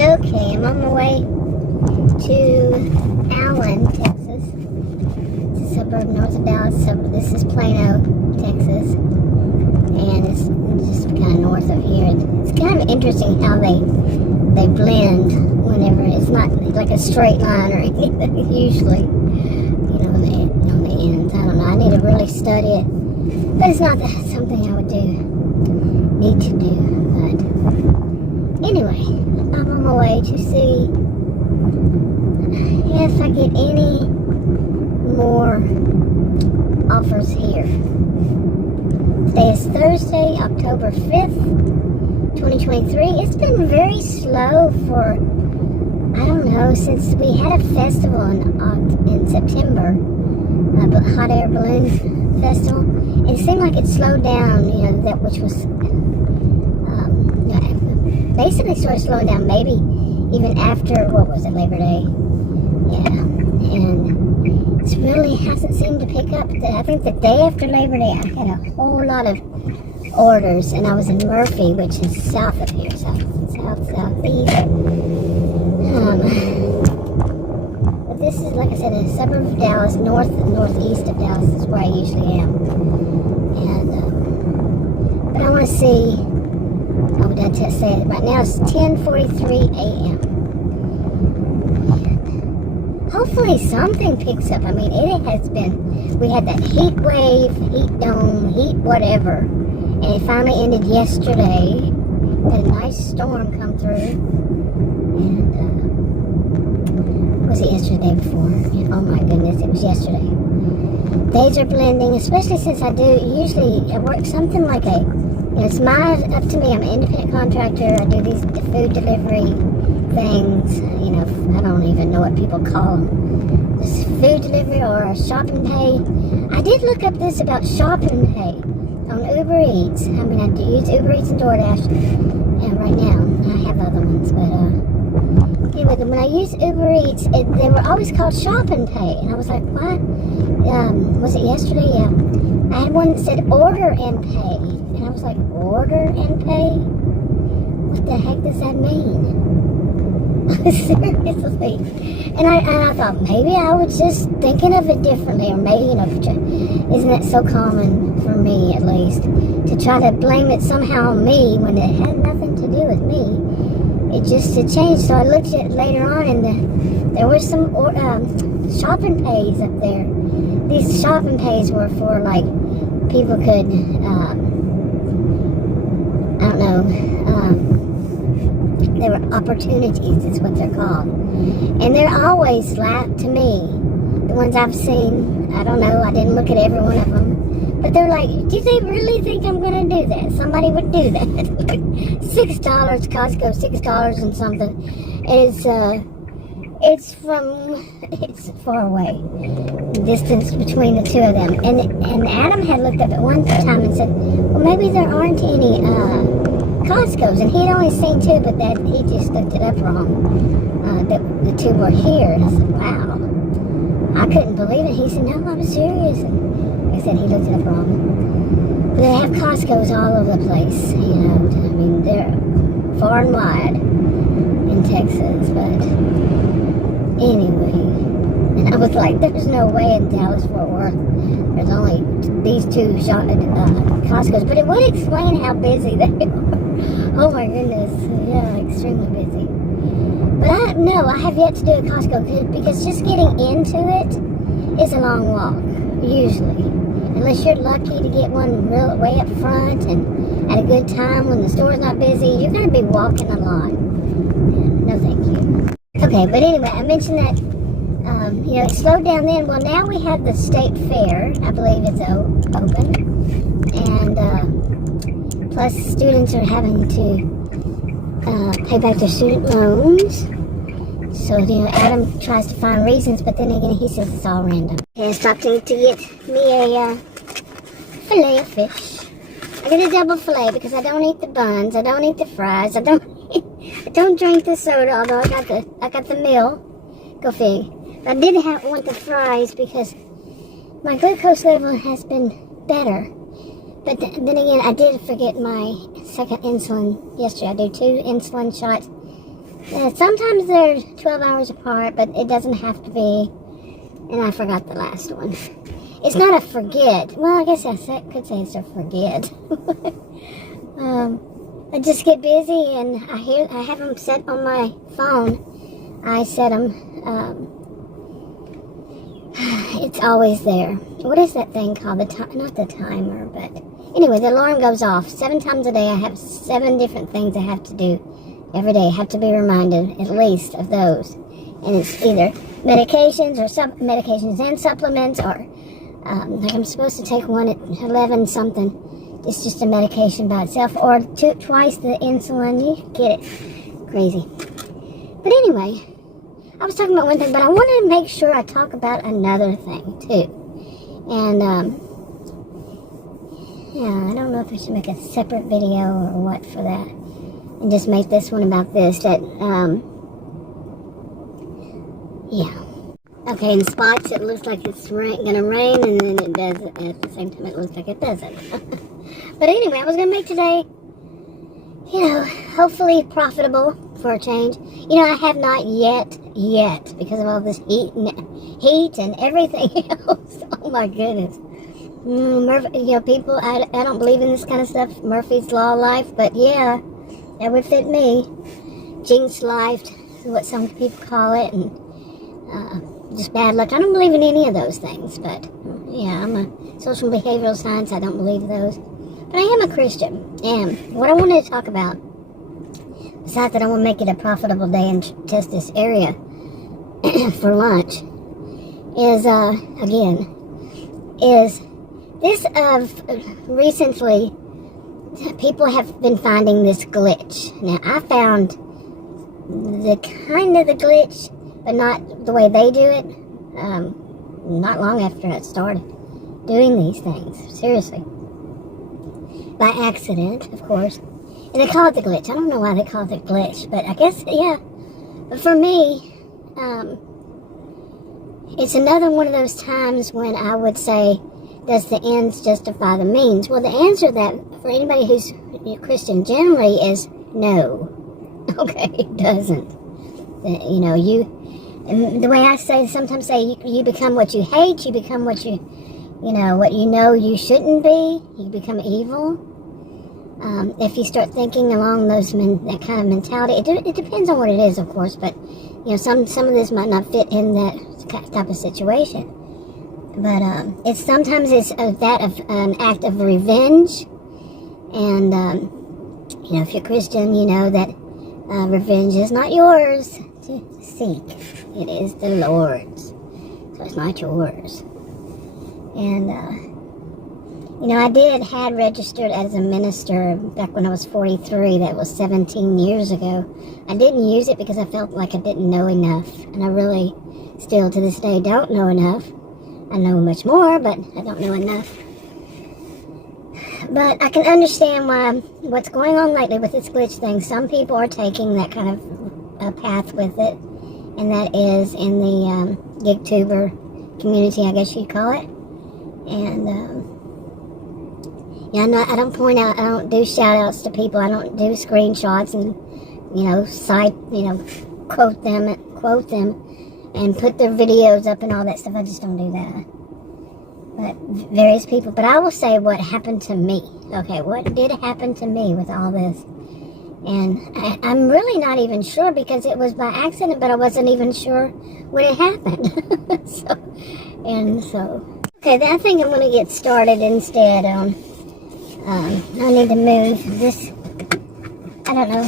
Okay, I'm on my way to Allen, Texas. It's a suburb north of Dallas. So this is Plano, Texas. And it's just kind of north of here. It's kind of interesting how they blend whenever it's not like a straight line or anything usually. You know, on the ends. I don't know. I need to really study it. But it's not something I would need to do. But anyway, I'm on my way to see if I get any more offers here. Today is Thursday, October 5th, 2023. It's been very slow for, I don't know, since we had a festival in September, a hot air balloon festival. It seemed like it slowed down, you know, that which was basically started slowing down maybe even after, what was it, Labor Day? Yeah, and it really hasn't seemed to pick up. I think the day after Labor Day, I had a whole lot of orders, and I was in Murphy, which is south of here, southeast. But this is, like I said, a suburb of Dallas, northeast of Dallas is where I usually am. And but I want to see. Oh, did I say it? Right now it's 10:43 a.m. Hopefully something picks up. I mean, it has been, we had that heat wave, heat dome, heat whatever, and it finally ended yesterday. Had a nice storm come through, and was it yesterday before? And, oh my goodness, it was yesterday. Days are blending, especially since I work something like it's up to me. I'm an independent contractor. I do these food delivery things. You know, I don't even know what people call them. This food delivery or a shopping pay. I did look up this about shopping pay on Uber Eats. I mean, I do use Uber Eats and DoorDash. And right now, I have other ones. But anyway, when I use Uber Eats, they were always called shopping pay. And I was like, what? Was it yesterday? Yeah. I had one that said order and pay. And I was like, order and pay? What the heck does that mean? Seriously. And I thought maybe I was just thinking of it differently, or maybe, you know, isn't that so common for me at least, to try to blame it somehow on me when it had nothing to do with me. It just had changed. So I looked at it later on, and there were some shopping pays up there. These shopping pays were for, like, people could, I don't know, they were opportunities is what they're called. And they're always, to me, the ones I've seen, I don't know, I didn't look at every one of them, but they're like, do they really think I'm going to do that? Somebody would do that. Like $6, Costco, $6 and something. It's far away, the distance between the two of them. And Adam had looked up at one time and said, well, maybe there aren't any Costco's, and he'd only seen two, but that he just looked it up wrong. The two were here, and I said, wow. I couldn't believe it. He said, no, I'm serious. And I said, he looked it up wrong. But they have Costco's all over the place, you know. I mean, they're far and wide in Texas, but anyway. And I was like, there's no way in Dallas-Fort Worth there's only these two Costco's, but it would explain how busy they are. Oh my goodness, yeah, extremely busy. But I have yet to do a Costco, because just getting into it is a long walk, usually. Unless you're lucky to get one way up front and at a good time when the store's not busy, you're going to be walking a lot. No thank you. Okay, but anyway, I mentioned that, you know, it slowed down then. Well, now we have the state fair. I believe it's open. And plus students are having to pay back their student loans. So, you know, Adam tries to find reasons, but then again, he says it's all random. And I stopped to get me a fillet of fish. I get a double fillet because I don't eat the buns, I don't eat the fries, I don't drink the soda, although I got the meal. Go fig. But I did want the fries because my glucose level has been better. But then again, I did forget my second insulin yesterday. I do 2 insulin shots Sometimes they're 12 hours apart, but it doesn't have to be. And I forgot the last one. It's not a forget. Well, I guess I could say it's a forget. I just get busy, and I have them set on my phone. I set them. It's always there. What is that thing called? Not the timer, but anyway, the alarm goes off 7 times a day. I have 7 different things I have to do every day. I have to be reminded at least of those, and it's either medications or medications and supplements, or like I'm supposed to take one at 11 something. It's just a medication by itself, or twice the insulin. You get it. Crazy. But anyway, I was talking about one thing, but I wanted to make sure I talk about another thing too. And yeah, I don't know if I should make a separate video or what for that, and just make this one about this. That yeah. Okay, in spots it looks like it's gonna rain, and then it does. At the same time, it looks like it doesn't. But anyway, I was gonna make today, hopefully profitable for a change. I have not yet, because of all this heat and everything else. Oh my goodness. People, I don't believe in this kind of stuff. Murphy's Law of Life, but yeah, that would fit me. Jinx life, is what some people call it, and just bad luck. I don't believe in any of those things, but yeah, I'm a social behavioral science. I don't believe those. But I am a Christian, and what I wanted to talk about, besides that I want to make it a profitable day and test this area for lunch, is this recently people have been finding this glitch. Now, I found the glitch, but not the way they do it, not long after I started doing these things, seriously. By accident, of course. And they call it the glitch. I don't know why they call it the glitch, but I guess, yeah. But for me, it's another one of those times when I would say, does the ends justify the means? Well, the answer to that, for anybody who's Christian generally, is no. Okay, it doesn't. And the way I sometimes say, you become what you hate, you become what you know you shouldn't be, you become evil. If you start thinking along that kind of mentality, it depends on what it is, of course, but some of this might not fit in that type of situation. But sometimes it's that of an act of revenge, and if you're Christian, you know that revenge is not yours to seek; it is the Lord's. So it's not yours. And I had registered as a minister back when I was 43. That was 17 years ago. I didn't use it because I felt like I didn't know enough, and I really still to this day don't know enough. I know much more, but I don't know enough. But I can understand what's going on lately with this glitch thing. Some people are taking that kind of path with it, and that is in the gig tuber community, I guess you'd call it. And I don't point out, I don't do shout outs to people, I don't do screenshots and quote them and put their videos up and all that stuff. I just don't do that. But various people. But I will say what happened to me. Okay, what did happen to me with all this? And I'm really not even sure, because it was by accident, but I wasn't even sure when it happened. So, okay, I think I'm going to get started instead on, I need to move this, I don't know,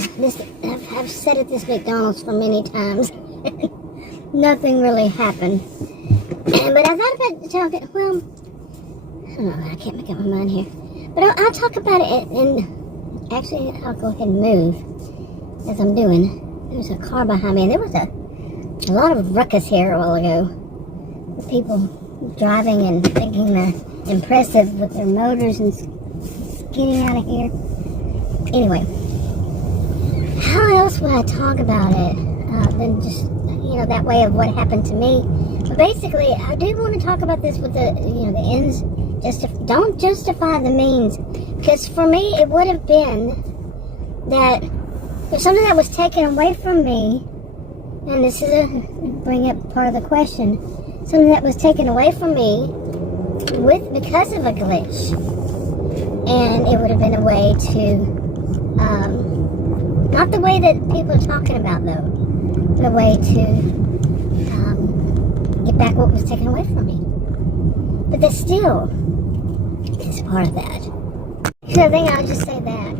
I've said at this McDonald's for many times. Nothing really happened. But I thought about talking, well, I don't know, I can't make up my mind here. But I'll talk about it, and actually I'll go ahead and move as I'm doing. There's a car behind me, and there was a lot of ruckus here a while ago. With people driving and thinking they're impressive with their motors and getting out of here. Anyway, how else would I talk about it than just that way of what happened to me? But basically, I do want to talk about this with the ends. Don't justify the means, because for me it would have been that There's something that was taken away from me, and this is bring up part of the question. Something that was taken away from me because of a glitch, and it would have been a way to, not the way that people are talking about though, but a way to get back what was taken away from me. But that still is part of that. So I think I'll just say that.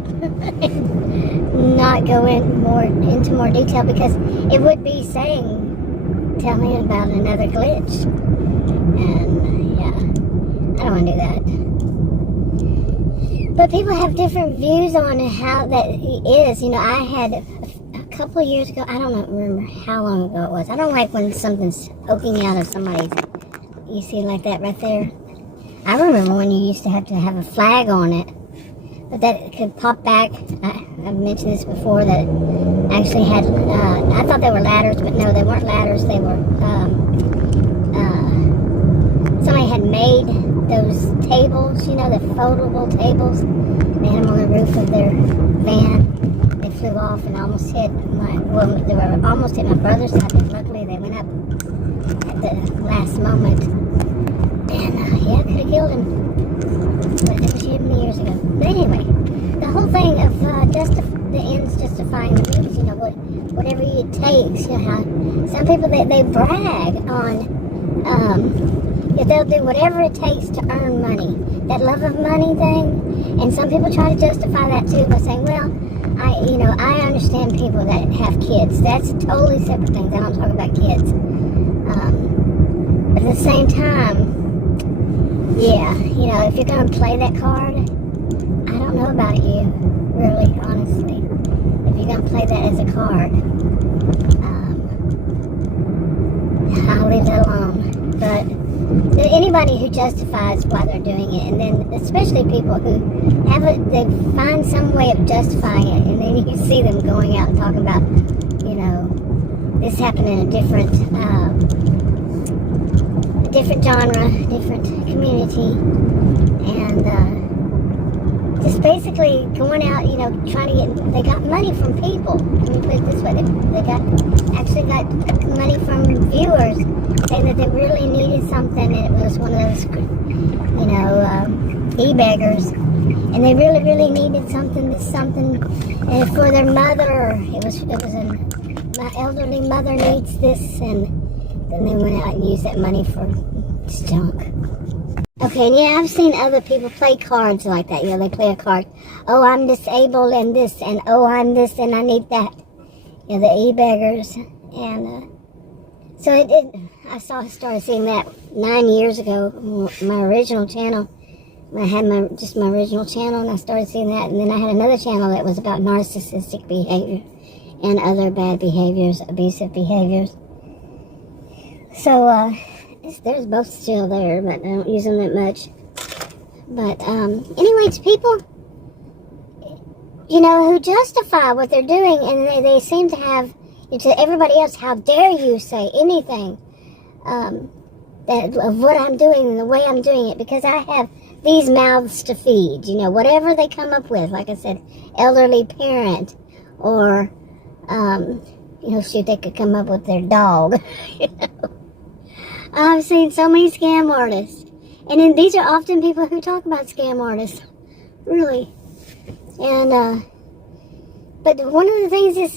Not go into more detail, because it would be tell me about another glitch. And yeah, I don't want to do that. But people have different views on how that is. I had a couple of years ago, I don't remember how long ago it was. I don't like when something's poking out of somebody's, you see like that right there. I remember when you used to have a flag on it, but that could pop back. I've mentioned this before, that actually had, I thought they were ladders, but no, they weren't ladders. They were, somebody had made those tables, the foldable tables. They had them on the roof of their van. They flew off and almost hit they were almost hit my brother's side, but luckily they went up at the last moment. And yeah, I could have killed him. But it was many years ago. But anyway, the whole thing of the ends justifying the means, whatever it takes, how some people, they brag on, they'll do whatever it takes to earn money. That love of money thing. And some people try to justify that too by saying, well, I understand people that have kids. That's totally separate things. I don't talk about kids. But at the same time, yeah, if you're going to play that card, I don't know about you, really, honestly. If you're going to play that as a card, I'll leave that alone. But anybody who justifies why they're doing it, and then especially people who they find some way of justifying it, and then you see them going out and talking about, this happened in a different genre, different community, and just basically going out, trying to they got money from people. Let me put it this way, they got money from viewers, saying that they really needed something, and it was one of those, e-beggars, and they really, really needed something, and for their mother, it was my elderly mother needs this, and then they went out and used that money for junk. Okay, and yeah, I've seen other people play cards like that. They play a card. Oh, I'm disabled and this, and oh, I'm this and I need that. The e-beggars. And so I started seeing that 9 years ago, my original channel. I had my original channel, and I started seeing that. And then I had another channel that was about narcissistic behavior and other bad behaviors, abusive behaviors. So, there's both still there, but I don't use them that much. But, anyways, people, who justify what they're doing, and they seem to have, to everybody else, how dare you say anything of what I'm doing and the way I'm doing it, because I have these mouths to feed, whatever they come up with, like I said, elderly parent, or, they could come up with their dog, I've seen so many scam artists. And then these are often people who talk about scam artists. Really. And, but one of the things is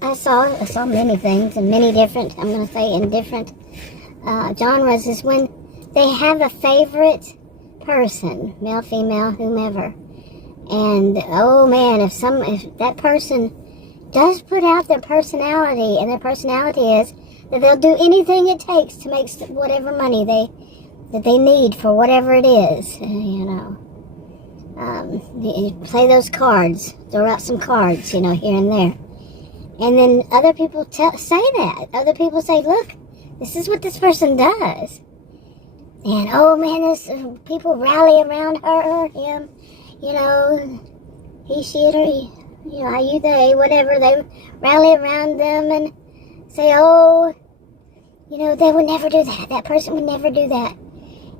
I saw many things in many different, I'm going to say in different genres, is when they have a favorite person, male, female, whomever. And, oh man, if that person does put out their personality, and their personality is that they'll do anything it takes to make whatever money that they need for whatever it is, you play those cards, throw out some cards, here and there. And then other people say that. Other people say, look, this is what this person does. And, oh man, people rally around her, him, he, she, it, or he, I, you, they, whatever. They rally around them and say, oh, they would never do that. That person would never do that.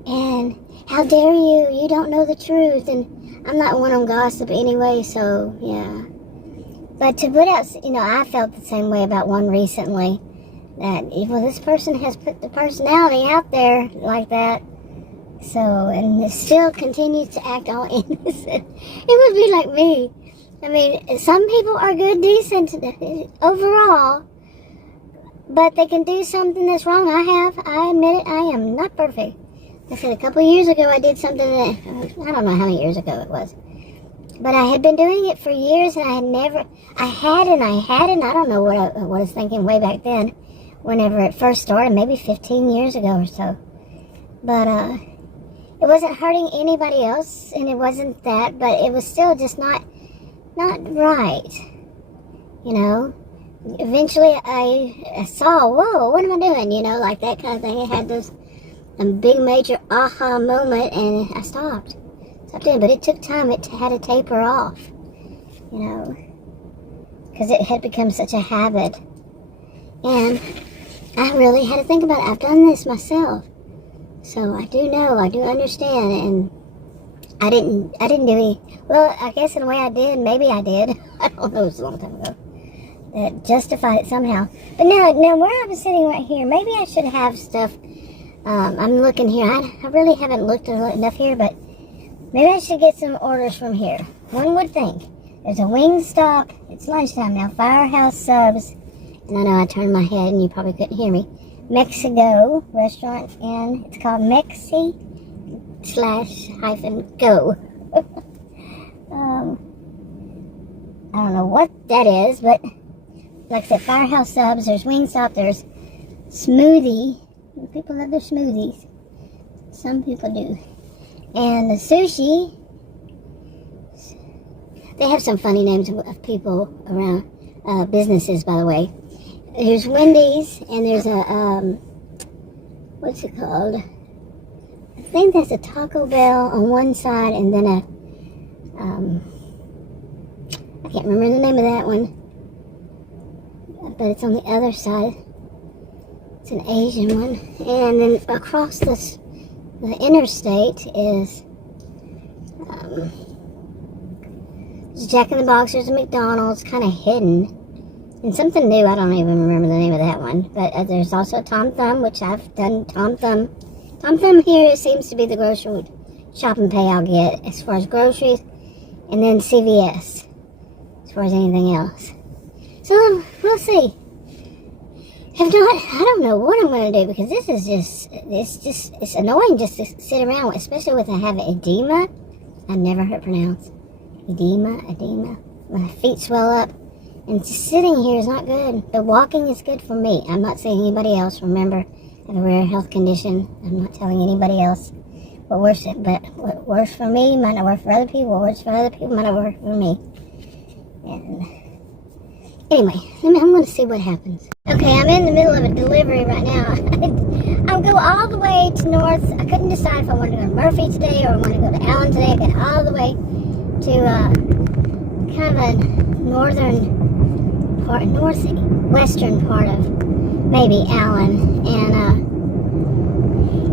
And how dare you? You don't know the truth. And I'm not one on gossip anyway, so yeah. But to put out, I felt the same way about one recently. That, well, this person has put the personality out there like that. So, and it still continues to act all innocent. It would be like me. I mean, some people are good, decent overall, but they can do something that's wrong. I admit it, I am not perfect. I said a couple of years ago I did something that, I don't know how many years ago it was. But I had been doing it for years, and I had, I don't know what I was thinking way back then, whenever it first started, maybe 15 years ago or so. But, it wasn't hurting anybody else, and it wasn't that, but it was still just not right, Eventually, I saw, whoa, what am I doing, like that kind of thing. I had this big major aha moment, and I stopped doing, but it took time. It had to taper off, because it had become such a habit, and I really had to think about it. I've done this myself, so I do know, I do understand, and I didn't do any, well, I guess in a way I did, maybe I did, I don't know, it was a long time ago, that justified it somehow. But now where I'm sitting right here, maybe I should have stuff, I'm looking here, I really haven't looked enough here, but maybe I should get some orders from here. One would think. There's a Wingstop, it's lunchtime now, Firehouse Subs, and I know I turned my head and you probably couldn't hear me, Mexico restaurant, and it's called Mexi /-go. I don't know what that is, but like I said, Firehouse Subs, there's Wingstop, there's Smoothie. People love their smoothies. Some people do. And the sushi, they have some funny names of people around, businesses, by the way. There's Wendy's, and there's a, what's it called? I think that's a Taco Bell on one side, and then I can't remember the name of that one, but it's on the other side. It's an Asian one. And then across the interstate is Jack in the Box. There's a McDonald's, kind of hidden. And something new, I don't even remember the name of that one. But there's also Tom Thumb, which I've done Tom Thumb. Tom Thumb here seems to be the grocery shopping pay I'll get as far as groceries. And then CVS as far as anything else. So we'll see. If not, I don't know what I'm going to do, because this is it's annoying just to sit around, especially with I have edema. I've never heard it pronounced. Edema. My feet swell up. And just sitting here is not good. But walking is good for me. I'm not saying anybody else. Remember, I have a rare health condition. I'm not telling anybody else what works for me might not work for other people. What works for other people might not work for me. And anyway, I'm going to see what happens. Okay, I'm in the middle of a delivery right now. I'll go all the way to north. I couldn't decide if I wanted to go to Murphy today or I want to go to Allen today. I got all the way to kind of a northwestern part of maybe Allen. And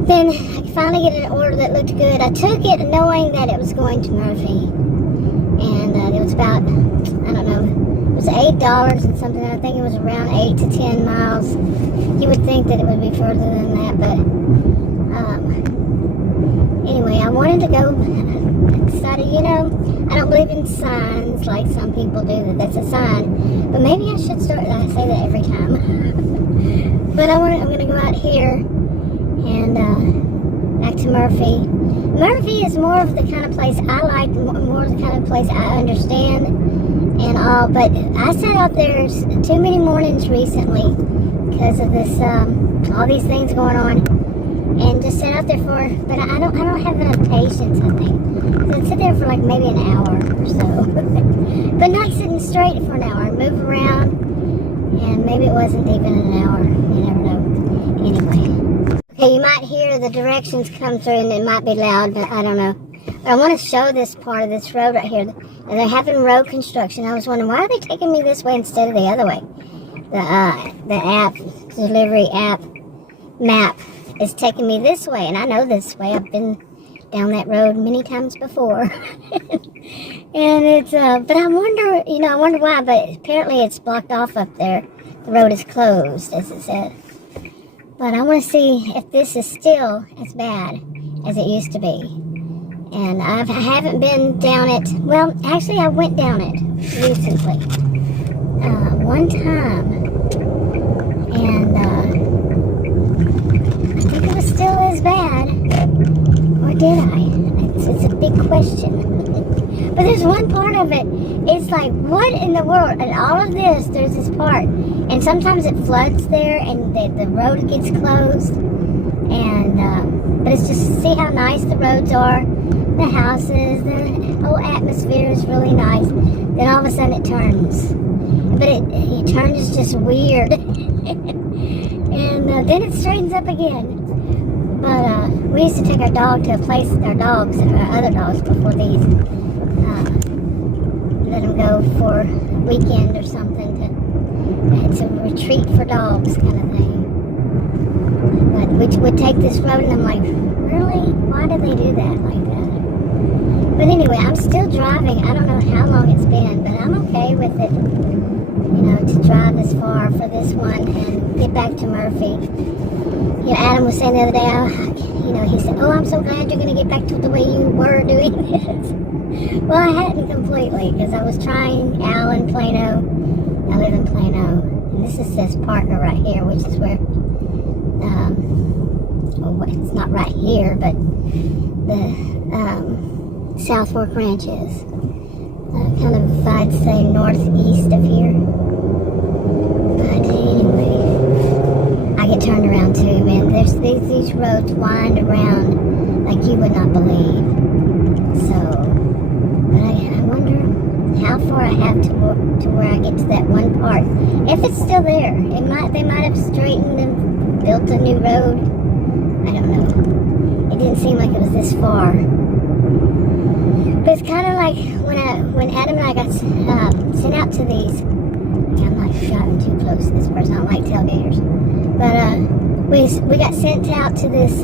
then I finally get an order that looked good. I took it knowing that it was going to Murphy. And it was about, I don't know, it was $8 and something. I think it was around 8 to 10 miles. You would think that it would be further than that, but anyway, I wanted to go. I decided, I don't believe in signs like some people do, that's a sign. But maybe I should start, I say that every time. But I'm going to go out here and back to Murphy. Murphy is more of the kind of place I like, more of the kind of place I understand and all. But I sat out there too many mornings recently because of this, all these things going on, and just sat out there but I don't have enough patience, I think. So I'd sit there for like maybe an hour or so, but not sitting straight for an hour. Move around, and maybe it wasn't even an hour. You never know. Anyway, okay, you might hear the directions come through, and it might be loud, but I don't know. But I want to show this part of this road right here. And they're having road construction. I was wondering, why are they taking me this way instead of the other way? The app, delivery app, map is taking me this way, and I know this way. I've been down that road many times before. And it's, but I wonder, I wonder why, but apparently it's blocked off up there. The road is closed, as it said. But I want to see if this is still as bad as it used to be. And I haven't been down it, well, actually I went down it recently. One time. And, I think it was still as bad. Or did I? It's a big question. But there's one part of it, it's like, what in the world? And all of this, there's this part. And sometimes it floods there and the road gets closed. And, but it's just, see how nice the roads are, the houses, the whole atmosphere is really nice. Then all of a sudden it turns. But it turns just weird. And then it straightens up again. But we used to take our dog to a place, our other dogs before these, let them go for a weekend or something. It's a retreat for dogs kind of thing. But we would take this road and I'm like, really? Why do they do that like that? But anyway, I'm still driving. I don't know how long it's been, but I'm okay with it. To drive this far for this one and get back to Murphy. Adam was saying the other day, he said, oh, I'm so glad you're going to get back to the way you were doing this. Well, I hadn't completely, because I was trying Allen, Plano. I live in Plano. And this is this partner right here, which is where, it's not right here, but the South Fork Ranch is. Kind of, I'd say, northeast of here. But anyway, I get turned around too, man. There's these roads wind around like you would not believe. So, but I wonder how far I have to where I get to that one part. If it's still there, they might have straightened and built a new road. I don't know. It didn't seem like it was this far. But it's kind of like when Adam and I got sent out to these. I'm not driving too close to this person. I don't like tailgaters. But we got sent out to this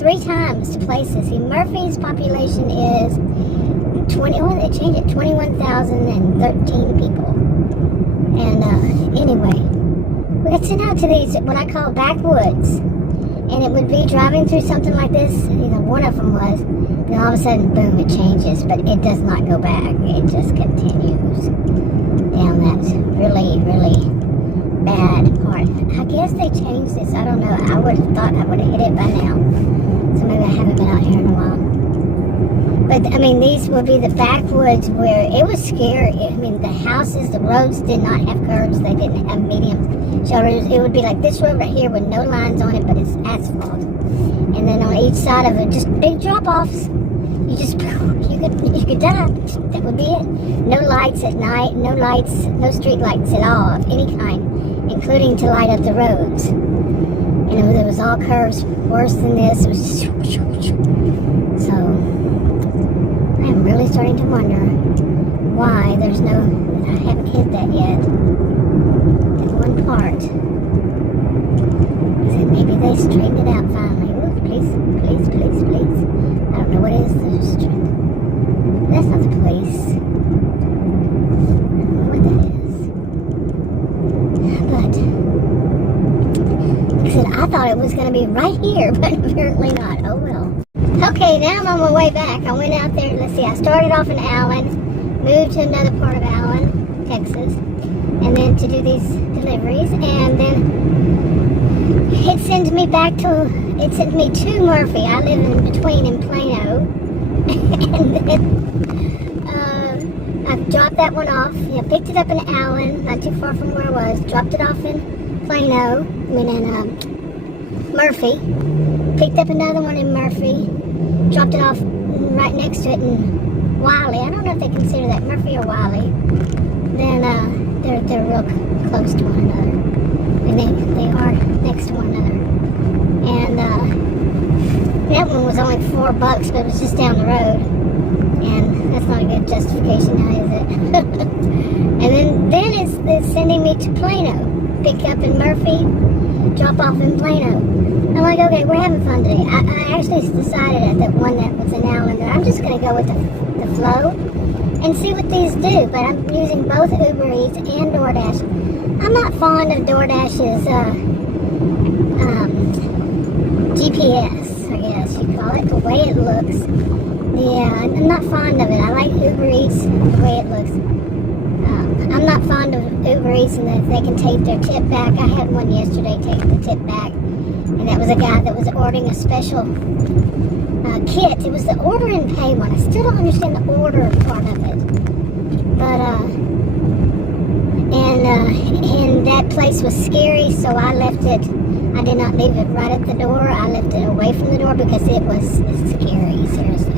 3 times to places. See, Murphy's population is 21,013 people. And anyway, we got sent out to these what I call backwoods. And it would be driving through something like this. One of them was. Then all of a sudden, boom, it changes, but it does not go back. It just continues down that really, really bad part. I guess they changed this. I don't know. I would have thought I would have hit it by now. So maybe I haven't been out here in a while. But, these would be the backwoods where it was scary. The houses, the roads did not have curbs. They didn't have medium shoulders. It would be like this road right here with no lines on it, but it's asphalt. And then on each side of it, just big drop-offs. You could die. That would be it. No lights at night, no street lights at all of any kind, including to light up the roads. There was all curves worse than this. It was just, so I am really starting to wonder why there's I haven't hit that yet. That one part. I said maybe they straightened it out finally. Ooh, please. I don't know what it is. That's not the police. I don't know what that is. But, like I said, I thought it was going to be right here, but apparently not. Oh well. Okay, now I'm on my way back. I went out there, let's see, I started off in Allen, moved to another part of Allen, Texas, and then to do these deliveries, and then it sent me to Murphy. I live in between in Plano. And then I dropped that one off. Picked it up in Allen, not too far from where I was. Dropped it off in Plano. In Murphy. Picked up another one in Murphy. Dropped it off right next to it in Wiley. I don't know if they consider that Murphy or Wiley. Then they're real close to one another. And they are next to one another. And that one was only $4, but it was just down the road. And that's not a good justification now, is it? And then it's sending me to Plano. Pick up in Murphy, drop off in Plano. I'm like, okay, we're having fun today. I actually decided at that one that was in Allen that I'm just going to go with the flow and see what these do. But I'm using both Uber Eats and DoorDash. I'm not fond of DoorDash's GPS, I guess you call it, the way it looks. Yeah, I'm not fond of it. I like Uber Eats, the way it looks. I'm not fond of Uber Eats and that they can take their tip back. I had one yesterday take the tip back. And that was a guy that was ordering a special kit. It was the order and pay one. I still don't understand the order part of it. But, and that place was scary, so I left it. I did not leave it right at the door. I left it away from the door because it was scary, seriously.